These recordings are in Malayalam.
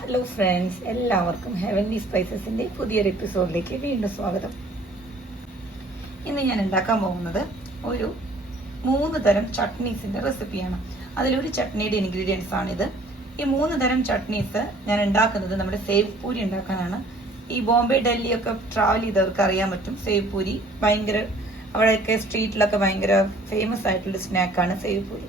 ഹലോ ഫ്രണ്ട്സ് എല്ലാവർക്കും ഹെവൻലി സ്പൈസസിന്റെ പുതിയൊരു എപ്പിസോഡിലേക്ക് വീണ്ടും സ്വാഗതം. ഇന്ന് ഞാൻ ഉണ്ടാക്കാൻ പോകുന്നത് ഒരു മൂന്ന് തരം ചട്നീസിന്റെ റെസിപ്പിയാണ് അതിലൊരു ചട്നിയുടെ ഇൻഗ്രീഡിയൻസ് ആണിത് ഈ മൂന്ന് തരം ചട്നീസ് ഞാൻ ഉണ്ടാക്കുന്നത് നമ്മുടെ സേവ് പൂരി ഉണ്ടാക്കാനാണ്. ഈ ബോംബെ ഡൽഹി ഒക്കെ ട്രാവൽ ചെയ്തവർക്ക് അറിയാൻ പറ്റും. സേവ് പൂരി ഭയങ്കര അവിടെയൊക്കെ സ്ട്രീറ്റിലൊക്കെ ഭയങ്കര ഫേമസ് ആയിട്ടുള്ള സ്നാക്കാണ് സേവ് പൂരി.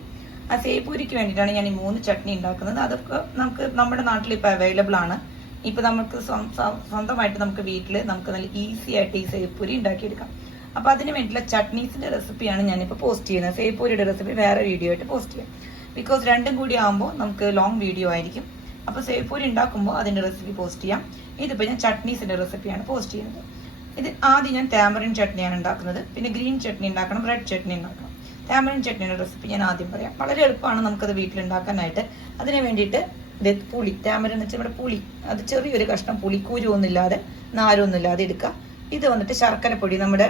ആ സേപ്പൂരിക്ക് വേണ്ടിയിട്ടാണ് ഞാൻ ഈ മൂന്ന് ചട്നി ഉണ്ടാക്കുന്നത്. അതൊക്കെ നമുക്ക് നമ്മുടെ നാട്ടിൽ ഇപ്പോൾ അവൈലബിൾ ആണ്. ഇപ്പൊ നമുക്ക് സ്വ- സ്വ- സ്വന്തമായിട്ട് നമുക്ക് വീട്ടിൽ നമുക്ക് നല്ല ഈസി ആയിട്ട് ഈ സേപ്പൂരി ഉണ്ടാക്കി ഉണ്ടാക്കിയെടുക്കാം. അപ്പോൾ അതിന് വേണ്ടിയിട്ടുള്ള ചട്നീസിന്റെ റെസിപ്പിയാണ് ഞാനിപ്പോൾ പോസ്റ്റ് ചെയ്യുന്നത്. സേപ്പൂരിയുടെ റെസിപ്പി വേറെ വീഡിയോ ആയിട്ട് പോസ്റ്റ് ചെയ്യാം. ബിക്കോസ് രണ്ടും കൂടി ആകുമ്പോൾ നമുക്ക് ലോങ് വീഡിയോ ആയിരിക്കും. അപ്പോൾ സേപ്പൂരി ഉണ്ടാക്കുമ്പോൾ അതിന്റെ റെസിപ്പി പോസ്റ്റ് ചെയ്യാം. ഇതിപ്പോൾ ഞാൻ ചട്നീസിന്റെ റെസിപ്പിയാണ് പോസ്റ്റ് ചെയ്യുന്നത്. ഇത് ആദ്യം ഞാൻ താമറിൻ ചട്നിയാണ് ഉണ്ടാക്കുന്നത്. പിന്നെ ഗ്രീൻ ചട്നി ഉണ്ടാക്കണം റെഡ് ചട്നി ഉണ്ടാക്കണം. താമറിൻ ചട്നിയുടെ റെസിപ്പി ഞാൻ ആദ്യം പറയാം. വളരെ എളുപ്പമാണ് നമുക്കത് വീട്ടിലുണ്ടാക്കാനായിട്ട്. അതിന് വേണ്ടിയിട്ട് ഇത് പുളി താമര എന്ന് വെച്ചാൽ നമ്മുടെ പുളി. അത് ചെറിയൊരു കഷ്ണം പുളി കുരുവൊന്നുമില്ലാതെ നാരൊന്നുമില്ലാതെ എടുക്കുക ഇത് വന്നിട്ട് ശർക്കര പൊടി നമ്മുടെ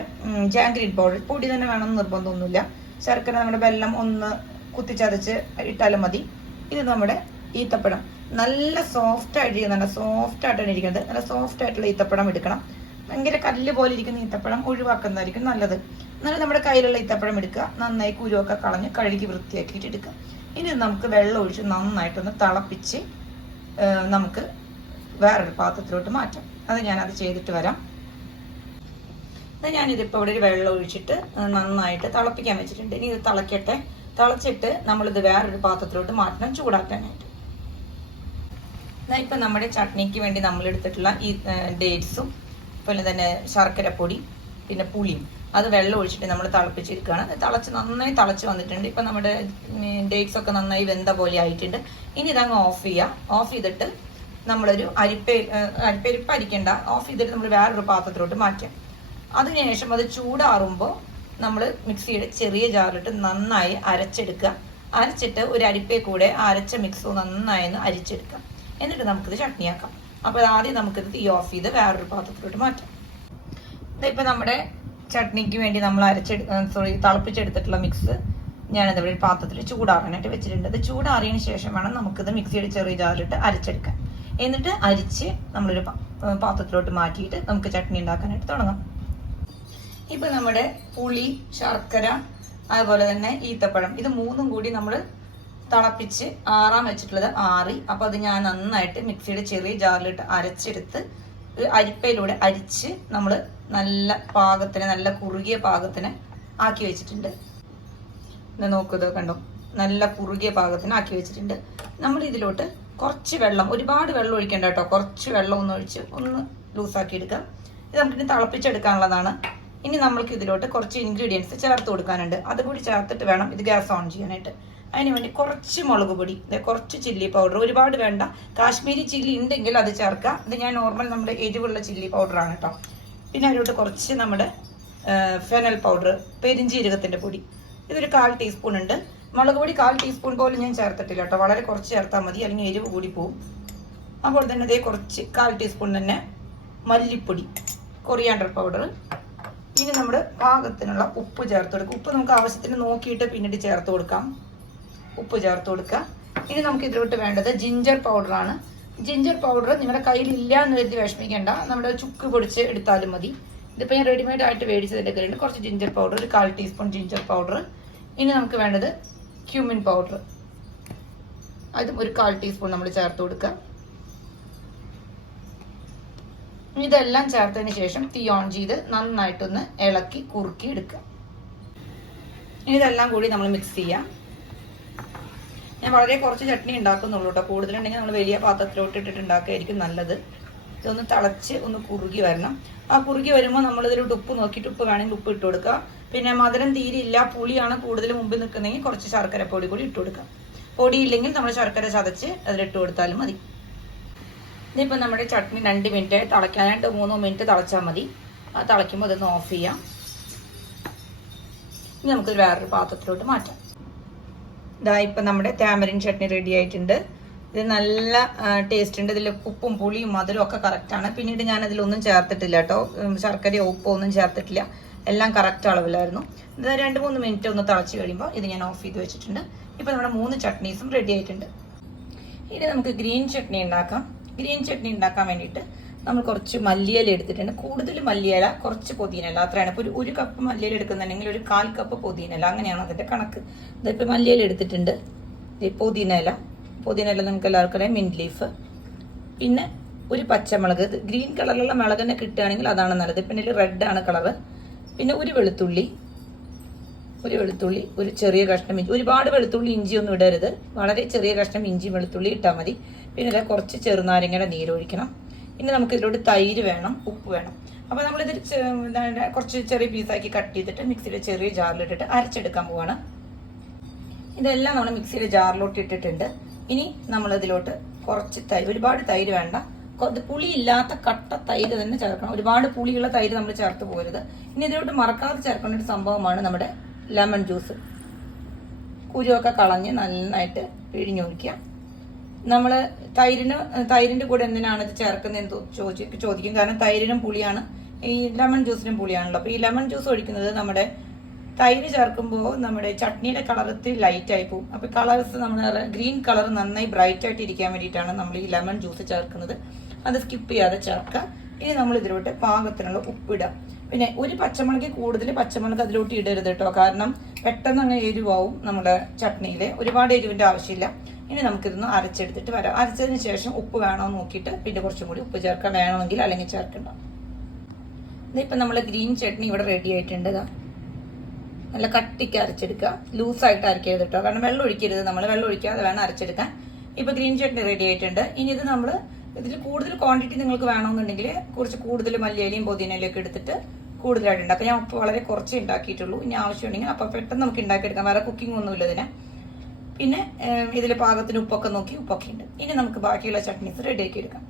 ജാഗ്രീൻ പൗഡർ. പൊടി തന്നെ വേണമെന്ന് നിർബന്ധമൊന്നുമില്ല. ശർക്കര നമ്മുടെ വെള്ളം ഒന്ന് കുത്തിച്ചതച്ച് ഇട്ടാലും മതി. ഇത് നമ്മുടെ ഈത്തപ്പഴം. നല്ല സോഫ്റ്റ് ആയിട്ട് നല്ല സോഫ്റ്റ് ആയിട്ടാണ് ഇരിക്കുന്നത്. നല്ല സോഫ്റ്റ് ആയിട്ടുള്ള ഈത്തപ്പഴം എടുക്കണം. ഭയങ്കര കല്ല് പോലെ ഇരിക്കുന്ന ഈത്തപ്പഴം ഒഴിവാക്കുന്നതായിരിക്കും നല്ലത്. എന്നാലും നമ്മുടെ കയ്യിലുള്ള ഈത്തപ്പഴം എടുക്കുക. നന്നായി കുരുവൊക്കെ കളഞ്ഞ് കഴുകി വൃത്തിയാക്കിയിട്ട് എടുക്കുക. ഇനി നമുക്ക് വെള്ളം ഒഴിച്ച് നന്നായിട്ടൊന്ന് തിളപ്പിച്ച് നമുക്ക് വേറൊരു പാത്രത്തിലോട്ട് മാറ്റാം. അത് ഞാനത് ചെയ്തിട്ട് വരാം. ഞാനിതിപ്പോൾ ഇവിടെ ഒരു വെള്ളം ഒഴിച്ചിട്ട് നന്നായിട്ട് തിളപ്പിക്കാൻ വെച്ചിട്ടുണ്ട്. ഇനി ഇത് തിളക്കട്ടെ. തിളച്ചിട്ട് നമ്മളിത് വേറൊരു പാത്രത്തിലോട്ട് മാറ്റണം ചൂടാക്കാനായിട്ട്. എന്നാ ഇപ്പം നമ്മുടെ ചട്നിക്ക് വേണ്ടി നമ്മൾ എടുത്തിട്ടുള്ള ഈ ഡേറ്റ്സും അതുപോലെ തന്നെ ശർക്കരപ്പൊടി പിന്നെ പുളിയും. അത് വെള്ളം ഒഴിച്ചിട്ട് നമ്മൾ തിളപ്പിച്ചിരിക്കുകയാണ്. തിളച്ച് നന്നായി തിളച്ച് വന്നിട്ടുണ്ട്. ഇപ്പം നമ്മുടെ ഡേറ്റ്സ് ഒക്കെ നന്നായി വെന്ത പോലെ ആയിട്ടുണ്ട്. ഇനി ഇതങ്ങ് ഓഫ് ചെയ്യുക ഓഫ് ചെയ്തിട്ട് നമ്മളൊരു അരിപ്പ അരിപ്പരിപ്പ് അരിക്കണ്ട. ഓഫ് ചെയ്തിട്ട് നമ്മൾ വേറൊരു പാത്രത്തിലോട്ട് മാറ്റാം. അതിനുശേഷം അത് ചൂടാറുമ്പോൾ നമ്മൾ മിക്സിയുടെ ചെറിയ ജാറിലിട്ട് നന്നായി അരച്ചെടുക്കുക. അരച്ചിട്ട് ഒരു അരിപ്പേ കൂടെ അരച്ച മിക്സ് നന്നായി ഒന്ന് അരിച്ചെടുക്കുക. എന്നിട്ട് നമുക്കിത് ചട്നിയാക്കാം. അപ്പോൾ ആദ്യം നമുക്കിത് തീ ഓഫ് ചെയ്ത് വേറൊരു പാത്രത്തിലോട്ട് മാറ്റാം. ഇതിപ്പോൾ നമ്മുടെ ചട്നിക്ക് വേണ്ടി നമ്മൾ അരച്ചെടു സോറി തിളപ്പിച്ചെടുത്തിട്ടുള്ള മിക്സ് ഞാൻ ഇവിടെ പാത്രത്തിൽ ചൂടാറാനായിട്ട് വെച്ചിട്ടുണ്ട്. അത് ചൂടാറിയതിന് ശേഷം വേണം നമുക്കിത് മിക്സിയുടെ ചെറിയ ജാറിലിട്ട് അരച്ചെടുക്കാം എന്നിട്ട് അരിച്ച് നമ്മളൊരു പാത്രത്തിലോട്ട് മാറ്റിയിട്ട് നമുക്ക് ചട്നി ഉണ്ടാക്കാനായിട്ട് തുടങ്ങാം. ഇപ്പൊ നമ്മുടെ പുളി ശർക്കര അതുപോലെ തന്നെ ഈത്തപ്പഴം ഇത് മൂന്നും കൂടി നമ്മൾ തിളപ്പിച്ച് ആറാൻ വെച്ചിട്ടുള്ളത് ആറി. അപ്പൊ അത് ഞാൻ നന്നായിട്ട് മിക്സിയുടെ ചെറിയ ജാറിലിട്ട് അരച്ചെടുത്ത് അരിപ്പയിലൂടെ അരിച്ച് നമ്മൾ നല്ല പാകത്തിന് നല്ല കുറുകിയ പാകത്തിന് ആക്കി വെച്ചിട്ടുണ്ട്. ഇത് നോക്കൂ കണ്ടോ? നല്ല കുറുകിയ പാകത്തിന് ആക്കി വെച്ചിട്ടുണ്ട്. നമ്മൾ ഇതിലോട്ട് കുറച്ച് വെള്ളം ഒരുപാട് വെള്ളം ഒഴിക്കേണ്ട കേട്ടോ. കുറച്ച് വെള്ളം ഒന്ന് ഒഴിച്ച് ഒന്ന് ലൂസാക്കി എടുക്കാം. ഇത് നമുക്കിനി തിളപ്പിച്ചെടുക്കാനുള്ളതാണ് ഇനി നമ്മൾക്ക് ഇതിലോട്ട് കുറച്ച് ഇൻഗ്രീഡിയൻസ് ചേർത്ത് കൊടുക്കാനുണ്ട്. അതുകൂടി ചേർത്തിട്ട് വേണം ഇത് ഗ്യാസ് ഓൺ ചെയ്യാനായിട്ട്. അതിന് വേണ്ടി കുറച്ച് മുളക് പൊടി കുറച്ച് ചില്ലി പൗഡർ ഒരുപാട് വേണ്ട. കാശ്മീരി ചില്ലി ഉണ്ടെങ്കിൽ അത് ചേർക്കുക. ഇത് ഞാൻ നോർമൽ നമ്മുടെ എരിവുള്ള ചില്ലി പൗഡറാണ് കേട്ടോ പിന്നെ അതിലോട്ട് കുറച്ച് നമ്മുടെ ഫെനൽ പൗഡർ പെരിഞ്ചീരകത്തിന്റെ പൊടി. ഇതൊരു കാൽ ടീസ്പൂൺ ഉണ്ട്. മുളക് പൊടി കാൽ ടീസ്പൂൺ പോലും ഞാൻ ചേർത്തിട്ടില്ല കേട്ടോ വളരെ കുറച്ച് ചേർത്താൽ മതി. അല്ലെങ്കിൽ എരിവ് കൂടി പോവും. അപ്പോൾ തന്നെ ഇതേ കുറച്ച് കാൽ ടീസ്പൂൺ തന്നെ മല്ലിപ്പൊടി കൊറിയാണ്ടർ പൗഡർ ഇനി നമ്മൾ പാകത്തിനുള്ള ഉപ്പ് ചേർത്ത് കൊടുക്കുക. ഉപ്പ് നമുക്ക് ആവശ്യത്തിന് നോക്കിയിട്ട് പിന്നീട് ചേർത്ത് കൊടുക്കാം. ഉപ്പ് ചേർത്ത് കൊടുക്കുക. ഇനി നമുക്ക് ഇതിലോട്ട് വേണ്ടത് ജിഞ്ചർ പൗഡറാണ് ജിഞ്ചർ പൗഡർ നിങ്ങളുടെ കയ്യിൽ ഇല്ല എന്ന് കരുതി വിഷമിക്കേണ്ട. നമ്മുടെ ചുക്ക് പൊടിച്ച് എടുത്താലും മതി. ഇതിപ്പോൾ ഞാൻ റെഡിമെയ്ഡ് ആയിട്ട് മേടിച്ചതിന്റെ കയ്യിലുണ്ട്. കുറച്ച് ജിഞ്ചർ പൗഡർ ഒരു കാൽ ടീസ്പൂൺ ജിഞ്ചർ പൗഡർ ഇനി നമുക്ക് വേണ്ടത് ക്യൂമിൻ പൗഡർ അതും ഒരു കാൽ ടീസ്പൂൺ നമ്മൾ ചേർത്ത് കൊടുക്കുക. ഇതെല്ലാം ചേർത്തതിന് ശേഷം തീ ഓൺ ചെയ്ത് നന്നായിട്ടൊന്ന് ഇളക്കി കുറുക്കി എടുക്കുക. ഇതെല്ലാം കൂടി നമ്മൾ മിക്സ് ചെയ്യാം ഞാൻ വളരെ കുറച്ച് ചട്നി ഉണ്ടാക്കുന്നുള്ളൂ കേട്ടോ. കൂടുതലുണ്ടെങ്കിൽ നമ്മൾ വലിയ പാത്രത്തിലോട്ട് ഇട്ടിട്ട് ഉണ്ടാക്കുകയായിരിക്കും നല്ലത്. ഇതൊന്ന് തിളച്ച് ഒന്ന് കുറുകി വരണം. ആ കുറുകി വരുമ്പോൾ ഇതിലോട്ട് ഉപ്പ് നോക്കിയിട്ട് ഉപ്പ് വേണമെങ്കിൽ ഉപ്പ് ഇട്ട് കൊടുക്കുക. പിന്നെ മധുരം തീരില്ല പുളിയാണ് കൂടുതൽ മുമ്പിൽ നിൽക്കുന്നതെങ്കിൽ കുറച്ച് ശർക്കര പൊടി കൂടി ഇട്ട് കൊടുക്കുക. പൊടിയില്ലെങ്കിൽ നമ്മൾ ശർക്കര ചതച്ച് അതിലിട്ട് കൊടുത്താലും മതി. ഇതിപ്പോൾ നമ്മുടെ ചട്നി രണ്ട് മിനിറ്റ് തിളയ്ക്കാൻ രണ്ട് മൂന്നോ മിനിറ്റ് തിളച്ചാൽ മതി. അത് തിളയ്ക്കുമ്പോൾ ഇതൊന്ന് ഓഫ് ചെയ്യാം. ഇനി നമുക്ക് വേറൊരു പാത്രത്തിലോട്ട് മാറ്റാം. ഇതാ ഇപ്പം നമ്മുടെ താമരിൻ ചട്നി റെഡി ആയിട്ടുണ്ട്. ഇത് നല്ല ടേസ്റ്റ് ഉണ്ട്. ഇതിൽ ഉപ്പും പുളിയും മധുരവും ഒക്കെ കറക്റ്റാണ് പിന്നീട് ഞാൻ അതിലൊന്നും ചേർത്തിട്ടില്ല കേട്ടോ. ശർക്കരയോ ഉപ്പോ ഒന്നും ചേർത്തിട്ടില്ല. എല്ലാം കറക്റ്റ് അളവിലായിരുന്നു. ഇത് രണ്ട് മൂന്ന് മിനിറ്റ് ഒന്ന് തിളച്ച് കഴിയുമ്പോൾ ഇത് ഞാൻ ഓഫ് ചെയ്ത് വെച്ചിട്ടുണ്ട്. ഇപ്പം നമ്മുടെ മൂന്ന് ചട്നീസും റെഡി ആയിട്ടുണ്ട്. ഇനി നമുക്ക് ഗ്രീൻ ചട്നി ഉണ്ടാക്കാം. ഗ്രീൻ ചട്നി ഉണ്ടാക്കാൻ വേണ്ടിയിട്ട് നമ്മൾ കുറച്ച് മല്ലിയില എടുത്തിട്ടുണ്ട്. കൂടുതൽ മല്ലിയില കുറച്ച് പുതിനയില അത്രയാണ്. ഇപ്പോൾ ഒരു കപ്പ് മല്ലിയില എടുക്കുന്നുണ്ടെങ്കിൽ ഒരു കാൽ കപ്പ് പുതിനയില. അങ്ങനെയാണ് അതിന്റെ കണക്ക്. ഇതിപ്പോൾ മല്ലിയില എടുത്തിട്ടുണ്ട്. പുതിനയില. പുതിനയില നമുക്ക് എല്ലാവർക്കും അറിയാം മിന്റ് ലീഫ് പിന്നെ ഒരു പച്ചമുളക്. ഗ്രീൻ കളറിലുള്ള മുളക് തന്നെ കിട്ടുകയാണെങ്കിൽ അതാണ് നല്ലത്. പിന്നെ ഇതിൽ റെഡ് ആണ് കളറ് പിന്നെ ഒരു വെളുത്തുള്ളി. ഒരു വെളുത്തുള്ളി ഒരു ചെറിയ കഷ്ണം ഇഞ്ചി. ഒരുപാട് വെളുത്തുള്ളി ഇഞ്ചി ഒന്നും ഇടരുത്. വളരെ ചെറിയ കഷ്ണം ഇഞ്ചി വെളുത്തുള്ളി ഇട്ടാൽ മതി. പിന്നെ ഇതിൽ കുറച്ച് ചെറുനാരങ്ങയുടെ നീരൊഴിക്കണം. പിന്നെ നമുക്ക് ഇതിലോട്ട് തൈര് വേണം ഉപ്പ് വേണം. അപ്പോൾ നമ്മളിത് ചെ- എന്താണ് കുറച്ച് ചെറിയ പീസാക്കി കട്ട് ചെയ്തിട്ട് മിക്സിയുടെ ചെറിയ ജാറിലിട്ടിട്ട് അരച്ചെടുക്കാൻ പോവാണ്. ഇതെല്ലാം നമ്മൾ മിക്സിയുടെ ജാറിലോട്ട് ഇട്ടിട്ടുണ്ട്. ഇനി നമ്മളിതിലോട്ട് കുറച്ച് തൈര് ഒരുപാട് തൈര് വേണ്ട. പുളി ഇല്ലാത്ത കട്ട തൈര് തന്നെ ചേർക്കണം. ഒരുപാട് പുളിയുള്ള തൈര് നമ്മൾ ചേർത്ത് പോരുത്. ഇനി ഇതിലോട്ട് മറക്കാതെ ചേർക്കേണ്ട ഒരു സംഭവമാണ് നമ്മുടെ ലെമൺ ജ്യൂസ് കുരുവൊക്കെ കളഞ്ഞ് നന്നായിട്ട് പിഴിഞ്ഞ് ഒഴിക്കുക നമ്മൾ തൈരിന് തൈരിന്റെ കൂടെ എന്തിനാണ് ഇത് ചേർക്കുന്നതെന്ന് ചോദിച്ചു ചോദിക്കും. കാരണം തൈരിനും പുളിയാണ് ഈ ലെമൺ ജ്യൂസിനും പുളിയാണല്ലോ. അപ്പോൾ ഈ ലെമൺ ജ്യൂസ് ഒഴിക്കുന്നത് നമ്മുടെ തൈര് ചേർക്കുമ്പോൾ നമ്മുടെ ചട്നിയുടെ കളർ ഇത്തിരി ലൈറ്റ് ആയി പോകും അപ്പോൾ കളേഴ്സ് നമ്മൾ ഗ്രീൻ കളർ നന്നായി ബ്രൈറ്റ് ആയിട്ട് ഇരിക്കാൻ വേണ്ടിയിട്ടാണ് നമ്മൾ ഈ ലെമൺ ജ്യൂസ് ചേർക്കുന്നത്. അത് സ്കിപ്പ് ചെയ്യാതെ ചേർക്കുക ഇനി നമ്മൾ ഇതിലോട്ട് പാകത്തിനുള്ള ഉപ്പിടുക പിന്നെ ഒരു പച്ചമുളക് കൂടുതൽ പച്ചമുളക് അതിലോട്ട് ഇടരുത് കേട്ടോ. കാരണം പെട്ടെന്ന് അങ്ങ് എരിവാവും നമ്മുടെ ചട്നിയിൽ ഒരുപാട് എരിവിന്റെ ആവശ്യമില്ല. ഇനി നമുക്കിതൊന്ന് അരച്ചെടുത്തിട്ട് വരാം. അരച്ചതിന് ശേഷം ഉപ്പ് വേണോ നോക്കിയിട്ട് പിന്നെ കുറച്ചും കൂടി ഉപ്പ് ചേർക്കാൻ വേണമെങ്കിൽ അല്ലെങ്കിൽ ചേർക്കണ്ട. ഇതിപ്പോൾ നമ്മൾ ഗ്രീൻ ചട്നി ഇവിടെ റെഡി ആയിട്ടുണ്ട് നല്ല കട്ടിക്ക് അരച്ചെടുക്കുക. ലൂസായിട്ട് അരക്കരുത് കേട്ടോ. കാരണം വെള്ളം ഒഴിക്കരുത് നമ്മൾ. വെള്ളം ഒഴിക്കാതെ വേണം അരച്ചെടുക്കാൻ. ഇപ്പൊ ഗ്രീൻ ചട്നി റെഡി ആയിട്ടുണ്ട്. ഇനി ഇത് നമ്മൾ ഇതിൽ കൂടുതൽ ക്വാണ്ടിറ്റി നിങ്ങൾക്ക് വേണമെന്നുണ്ടെങ്കിൽ കുറച്ച് കൂടുതൽ മല്ലിയിലയും പുതിനയിലൊക്കെ എടുത്തിട്ട് കൂടുതലായിട്ട് ഉണ്ടാക്കാം. ഞാൻ വളരെ കുറച്ചേ ഉണ്ടാക്കിയിട്ടുള്ളൂ. ഇനി ആവശ്യമുണ്ടെങ്കിൽ അപ്പോൾ പെട്ടെന്ന് നമുക്ക് ഉണ്ടാക്കിയെടുക്കാം. വേറെ കുക്കിംഗ് ഒന്നുമില്ല ഇതിന്. പിന്നെ ഇതിൽ പാകത്തിന് ഉപ്പൊക്കെ നോക്കി ഉപ്പൊക്കെ ഉണ്ട്. ഇനി നമുക്ക് ബാക്കിയുള്ള ചട്നീസ് റെഡിയാക്കി എടുക്കാം.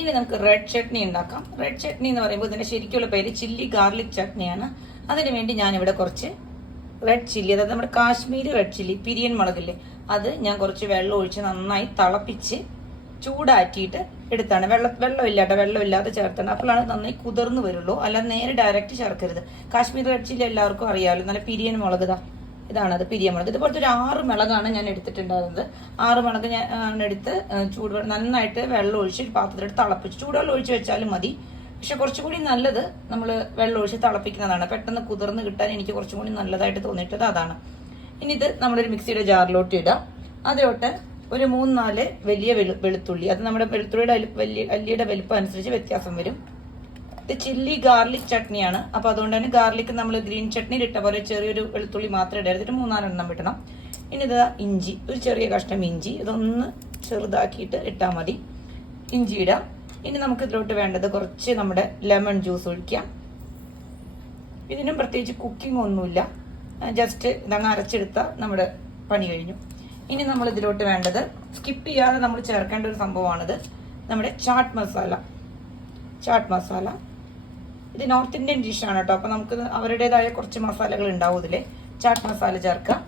ഇനി നമുക്ക് റെഡ് ചട്നി ഉണ്ടാക്കാം. റെഡ് ചട്നി എന്ന് പറയുമ്പോൾ ഇതിന്റെ ശരിക്കുള്ള പേര് ചില്ലി ഗാർലിക് ചട്നിയാണ് അതിന് വേണ്ടി ഇവിടെ കുറച്ച് റെഡ് ചില്ലി അതായത് നമ്മുടെ കാശ്മീരി റെഡ് ചില്ലി പിരിയൻ മുളകില്ലേ അത് ഞാൻ കുറച്ച് വെള്ളം ഒഴിച്ച് നന്നായി തിളപ്പിച്ച് ചൂടാറ്റിയിട്ട് എടുത്താണ്. വെള്ളം വെള്ളമില്ലാട്ടോ വെള്ളമില്ലാതെ ചേർത്താണ്. അപ്പോഴാണ് നന്നായി കുതിർന്ന് വരുള്ളൂ. അല്ലാതെ നേരെ ഡയറക്റ്റ് ചേർക്കരുത്. കാശ്മീർ റെഡ് ചില്ലി എല്ലാവർക്കും അറിയാമല്ലോ. നല്ല പിരിയൻ മുളക് ഇതാണ് അത് പിരിയമുളക് ഇതുപോലത്തെ ഒരു ആറ് മുളകാണ് ഞാൻ എടുത്തിട്ടുണ്ടായിരുന്നത്. ആറ് മിളക് ഞാൻ എടുത്ത് ചൂടുവെള്ളം നന്നായിട്ട് വെള്ളം ഒഴിച്ച് പാത്രത്തിലെടുത്ത് തിളപ്പിച്ച് ചൂടുവെള്ളം ഒഴിച്ച് വെച്ചാലും മതി. പക്ഷെ കുറച്ചുകൂടി നല്ലത് നമ്മൾ വെള്ളം ഒഴിച്ച് തിളപ്പിക്കുന്നതാണ്. പെട്ടെന്ന് കുതിർന്ന് കിട്ടാൻ എനിക്ക് കുറച്ചും കൂടി നല്ലതായിട്ട് തോന്നിയിട്ടത് അതാണ്. ഇനി ഇത് നമ്മളൊരു മിക്സിയുടെ ജാറിലോട്ട് ഇടാം. അതിലോട്ട് ഒരു മൂന്ന് നാല് വലിയ വെളുത്തുള്ളി. അത് നമ്മുടെ വെളുത്തുള്ളിയുടെ വലിയ അല്ലിയുടെ വലുപ്പം അനുസരിച്ച് വ്യത്യാസം വരും. ഇത് ചില്ലി ഗാർലിക് ചട്നിയാണ്. അപ്പൊ അതുകൊണ്ട് തന്നെ ഗാർലിക് നമ്മൾ ഗ്രീൻ ചട്നിയിൽ ഇട്ട പോലെ ചെറിയൊരു വെളുത്തുള്ളി മാത്രം ഇടരുതിട്ട് മൂന്നാലെണ്ണം ഇടണം ഇനി ഇത് ഇഞ്ചി. ഒരു ചെറിയ കഷ്ണം ഇഞ്ചി. ഇതൊന്ന് ചെറുതാക്കിയിട്ട് ഇട്ടാൽ മതി. ഇഞ്ചി ഇടാം. ഇനി നമുക്ക് ഇതിലോട്ട് വേണ്ടത് കുറച്ച് നമ്മുടെ ലെമൺ ജ്യൂസ് ഒഴിക്കാം. ഇതിനും പ്രത്യേകിച്ച് കുക്കിംഗ് ഒന്നുമില്ല. ജസ്റ്റ് ഇതങ്ങ് അരച്ചെടുത്ത നമ്മുടെ പണി കഴിഞ്ഞു. ഇനി നമ്മൾ ഇതിലോട്ട് വേണ്ടത് സ്കിപ്പ് ചെയ്യാതെ നമ്മൾ ചേർക്കേണ്ട ഒരു സംഭവമാണിത്. നമ്മുടെ ചാട്ട് മസാല. ചാട്ട് മസാല. ഇത് നോർത്ത് ഇന്ത്യൻ ഡിഷാണ് കേട്ടോ. അപ്പോൾ നമുക്ക് അവരുടേതായ കുറച്ച് മസാലകൾ ഉണ്ടാവും ഇതിൽ ചാട്ട് മസാല ചേർക്കാം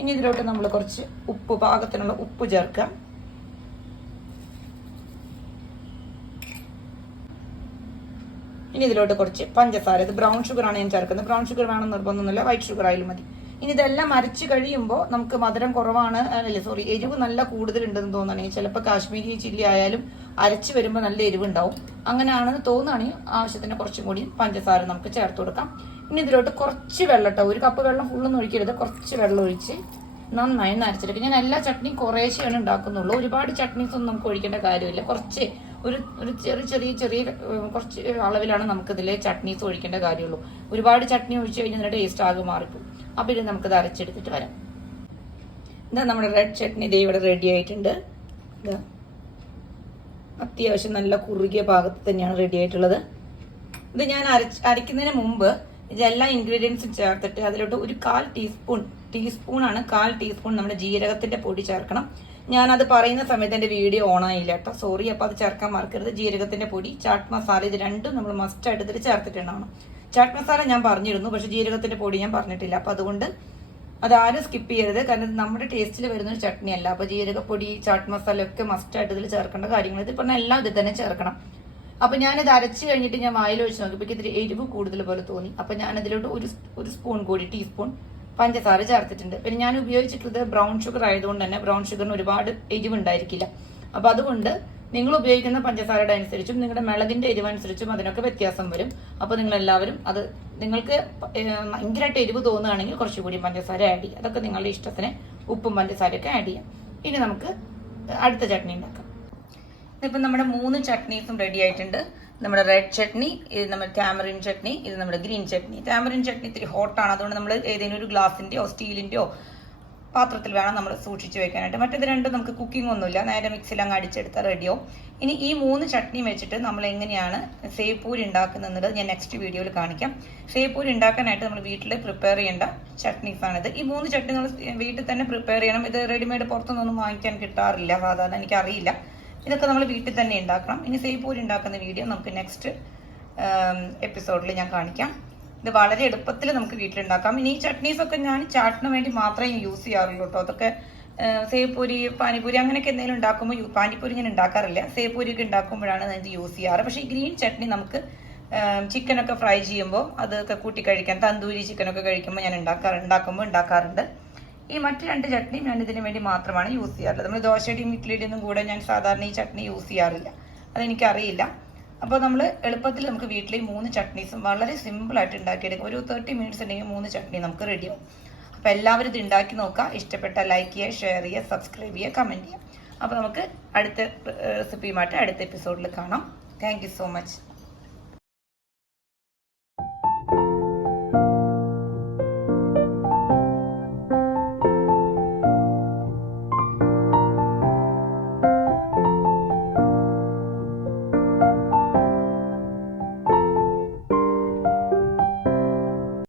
ഇനി ഇതിലോട്ട് നമ്മൾ കുറച്ച് ഉപ്പ് പാകത്തിനുള്ള ഉപ്പ് ചേർക്കാം ഇനി ഇതിലോട്ട് കുറച്ച് പഞ്ചസാര. ഇത് ബ്രൗൺ ഷുഗർ ആണ് ഞാൻ ചേർക്കുന്നത്. ബ്രൗൺ ഷുഗർ വേണം നിർബന്ധമൊന്നുമില്ല. വൈറ്റ് ഷുഗർ ആയാലും മതി. ഇനി ഇതെല്ലാം അരച്ച് കഴിയുമ്പോൾ നമുക്ക് മധുരം കുറവാണ്. അല്ലേ സോറി എരിവ് നല്ല കൂടുതലുണ്ടെന്ന് തോന്നുകയാണെങ്കിൽ ചിലപ്പോൾ കാശ്മീരി ചില്ലി ആയാലും അരച്ച് വരുമ്പോൾ നല്ല എരിവുണ്ടാവും. അങ്ങനെയാണെന്ന് തോന്നുകയാണെങ്കിൽ ആവശ്യത്തിന് കുറച്ചും കൂടി പഞ്ചസാര നമുക്ക് ചേർത്ത് കൊടുക്കാം. ഇനി ഇതിലോട്ട് കുറച്ച് വെള്ളം കേട്ടോ ഒരു കപ്പ് വെള്ളം ഫുള്ളൊന്നും ഒഴിക്കരുത്. കുറച്ച് വെള്ളം ഒഴിച്ച് നന്നായി നരച്ചെടുക്കും ഞാൻ എല്ലാ ചട്നിയും കുറേശ്ശെയാണ് ഉണ്ടാക്കുന്നുള്ളൂ. ഒരുപാട് ചട്നീസ് ഒന്നും നമുക്ക് ഒഴിക്കേണ്ട കാര്യമില്ല. കുറച്ച് ഒരു ഒരു ചെറിയ ചെറിയ ചെറിയ കുറച്ച് അളവിലാണ് നമുക്ക് ഇതിലെ ചട്നീസ് ഒഴിക്കേണ്ട കാര്യമുള്ളൂ. ഒരുപാട് ചട്നി ഒഴിച്ച് കഴിഞ്ഞാൽ ടേസ്റ്റ് ആകെ മാറിപ്പോകും അപ്പോൾ ഇത് നമുക്കിത് അരച്ചെടുത്തിട്ട് വരാം. ഇതാ നമ്മുടെ റെഡ് ചട്നി ഇതേ ഇവിടെ റെഡി ആയിട്ടുണ്ട്. ഇതാ. അത്യാവശ്യം നല്ല കുറുകിയ ഭാഗത്ത് തന്നെയാണ് റെഡി ആയിട്ടുള്ളത്. ഇത് ഞാൻ അരച്ച് അരയ്ക്കുന്നതിന് മുമ്പ് ഇതെല്ലാ ഇൻഗ്രീഡിയൻസും ചേർത്തിട്ട് അതിലോട്ട് ഒരു കാൽ ടീസ്പൂൺ ആണ്. കാൽ ടീസ്പൂൺ നമ്മുടെ ജീരകത്തിന്റെ പൊടി ചേർക്കണം. ഞാനത് പറയുന്ന സമയത്ത് എന്റെ വീഡിയോ ഓൺ ആയില്ല കേട്ടോ. സോറി അപ്പോൾ അത് ചേർക്കാൻ മറക്കരുത്. ജീരകത്തിന്റെ പൊടി ചാട്ട് മസാല ഇത് രണ്ടും നമ്മൾ മസ്റ്റ് ആയിട്ട് ഇതിൽ ചേർത്തിട്ടുണ്ടാവണം. ചാട്ട് മസാല ഞാൻ പറഞ്ഞിരുന്നു പക്ഷെ ജീരകത്തിന്റെ പൊടി ഞാൻ പറഞ്ഞിട്ടില്ല. അപ്പോൾ അതുകൊണ്ട് അതാരും സ്കിപ്പ് ചെയ്യരുത്. കാരണം നമ്മുടെ ടേസ്റ്റിൽ വരുന്ന ഒരു ചട്നി അല്ല. അപ്പോൾ ജീരകപ്പൊടി ചാട്ട് മസാല ഒക്കെ മസ്റ്റ് ആയിട്ട് ഇതിൽ ചേർക്കേണ്ട കാര്യങ്ങൾ ഇത് പറഞ്ഞാൽ എല്ലാം ഇതിൽ തന്നെ ചേർക്കണം. അപ്പൊ ഞാനിത് അരച്ച് കഴിഞ്ഞിട്ട് ഞാൻ വായിൽ ഒഴിച്ച് നോക്കിയപ്പോൾ ഇതിൽ എരിവ് കൂടുതൽ പോലെ തോന്നി. അപ്പൊ ഞാൻ അതിലോട്ട് ഒരു ഒരു സ്പൂൺ കൂടി ടീസ്പൂൺ പഞ്ചസാര ചേർത്തിട്ടുണ്ട്. പിന്നെ ഞാൻ ഉപയോഗിച്ചിട്ടുള്ളത് ബ്രൗൺ ഷുഗർ ആയതുകൊണ്ട് തന്നെ ബ്രൗൺ ഷുഗറിന് ഒരുപാട് എരിവ് ഉണ്ടായിരിക്കില്ല അപ്പൊ അതുകൊണ്ട് നിങ്ങൾ ഉപയോഗിക്കുന്ന പഞ്ചസാരയുടെ അനുസരിച്ചും നിങ്ങളുടെ മിളകിന്റെ എരിവനുസരിച്ചും അതിനൊക്കെ വ്യത്യാസം വരും. അപ്പോൾ നിങ്ങൾ എല്ലാവരും അത് നിങ്ങൾക്ക് ഭയങ്കരമായിട്ട് എരിവ് തോന്നുകയാണെങ്കിൽ കുറച്ചുകൂടി പഞ്ചസാര ആഡ് ചെയ്യുക അതൊക്കെ നിങ്ങളുടെ ഇഷ്ടത്തിന് ഉപ്പും പഞ്ചസാരയൊക്കെ ആഡ് ചെയ്യാം. ഇനി നമുക്ക് അടുത്ത ചട്നി ഉണ്ടാക്കാം. ഇപ്പൊ നമ്മുടെ മൂന്ന് ചട്നീസും റെഡി ആയിട്ടുണ്ട്. നമ്മുടെ റെഡ് ചട്നി ഇത് നമ്മുടെ ടാമറിൻ ചട്നി ഇത് നമ്മുടെ ഗ്രീൻ ചട്നി. ടാമറിൻ ചട്നി ഇത്തിരി ഹോട്ടാണ് അതുകൊണ്ട് നമ്മൾ ഏതെങ്കിലും ഒരു ഗ്ലാസിന്റെയോ സ്റ്റീലിന്റെയോ പാത്രത്തിൽ വേണം നമ്മൾ സൂക്ഷിച്ച് വെക്കാനായിട്ട്. മറ്റേത് രണ്ടും നമുക്ക് കുക്കിംഗ് ഒന്നുമില്ല. നേരെ മിക്സിയിൽ അങ്ങ് അടിച്ചെടുത്താൽ റെഡിയോ ഇനി ഈ മൂന്ന് ചട്നി വെച്ചിട്ട് നമ്മൾ എങ്ങനെയാണ് സേപ്പൂരി ഉണ്ടാക്കുന്നത് ഞാൻ നെക്സ്റ്റ് വീഡിയോയിൽ കാണിക്കാം. സേപ്പൂരി ഉണ്ടാക്കാനായിട്ട് നമ്മൾ വീട്ടിൽ പ്രിപ്പയർ ചെയ്യേണ്ട ചട്നീസ് ആണിത് ഈ മൂന്ന് ചട്നി നമ്മൾ വീട്ടിൽ തന്നെ പ്രിപ്പയർ ചെയ്യണം. ഇത് റെഡിമെയ്ഡ് പുറത്തുനിന്നൊന്നും വാങ്ങിക്കാൻ കിട്ടാറില്ല സാധാരണ എനിക്കറിയില്ല. ഇതൊക്കെ നമ്മൾ വീട്ടിൽ തന്നെ ഉണ്ടാക്കണം. ഇനി സേപ്പൂരി ഉണ്ടാക്കുന്ന വീഡിയോ നമുക്ക് നെക്സ്റ്റ് എപ്പിസോഡിൽ ഞാൻ കാണിക്കാം. ഇത് വളരെ എളുപ്പത്തിൽ നമുക്ക് വീട്ടിലുണ്ടാക്കാം. ഇനി ഈ ചട്നീസ് ഒക്കെ ഞാൻ ചാട്ടിന് വേണ്ടി മാത്രമേ യൂസ് ചെയ്യാറുള്ളൂ കേട്ടോ അതൊക്കെ സേപ്പൂരി പാനിപ്പൂരി അങ്ങനെയൊക്കെ എന്തെങ്കിലും ഉണ്ടാക്കുമ്പോൾ പാനിപ്പൂരി ഞാൻ ഉണ്ടാക്കാറില്ല. സേപ്പൂരി ഒക്കെ ഉണ്ടാക്കുമ്പോഴാണ് ഇത് യൂസ് ചെയ്യാറ്. പക്ഷേ ഈ ഗ്രീൻ ചട്നി നമുക്ക് ചിക്കനൊക്കെ ഫ്രൈ ചെയ്യുമ്പോൾ അതൊക്കെ കൂട്ടി കഴിക്കാൻ തന്തൂരി ചിക്കനൊക്കെ കഴിക്കുമ്പോൾ ഞാൻ ഉണ്ടാക്കാറ് ഉണ്ടാക്കുമ്പോൾ ഉണ്ടാക്കാറുണ്ട്. ഈ മറ്റു രണ്ട് ചട്നിയും ഞാൻ ഇതിന് വേണ്ടി മാത്രമാണ് യൂസ് ചെയ്യാറുള്ളത്. നമ്മൾ ദോശയുടെയും ഇഡ്ഡലിയുടെയും കൂടെ ഞാൻ സാധാരണ ഈ ചട്നി യൂസ് ചെയ്യാറില്ല. അതെനിക്കറിയില്ല. അപ്പോൾ നമ്മൾ എളുപ്പത്തിൽ നമുക്ക് വീട്ടിൽ മൂന്ന് ചട്നീസും വളരെ സിമ്പിൾ സിമ്പിളായിട്ട് ഉണ്ടാക്കിയെടുക്കും. ഒരു തേർട്ടി മിനിറ്റ്സ് ഉണ്ടെങ്കിൽ മൂന്ന് ചട്നി നമുക്ക് റെഡിയാവും അപ്പോൾ എല്ലാവരും ഇത് ഉണ്ടാക്കി നോക്കുക. ഇഷ്ടപ്പെട്ട ലൈക്ക് ചെയ്യുക ഷെയർ ചെയ്യുക സബ്സ്ക്രൈബ് ചെയ്യുക കമന്റ് ചെയ്യുക. അപ്പോൾ നമുക്ക് അടുത്ത റെസിപ്പിയുമായിട്ട് അടുത്ത എപ്പിസോഡിൽ കാണാം. Thank so much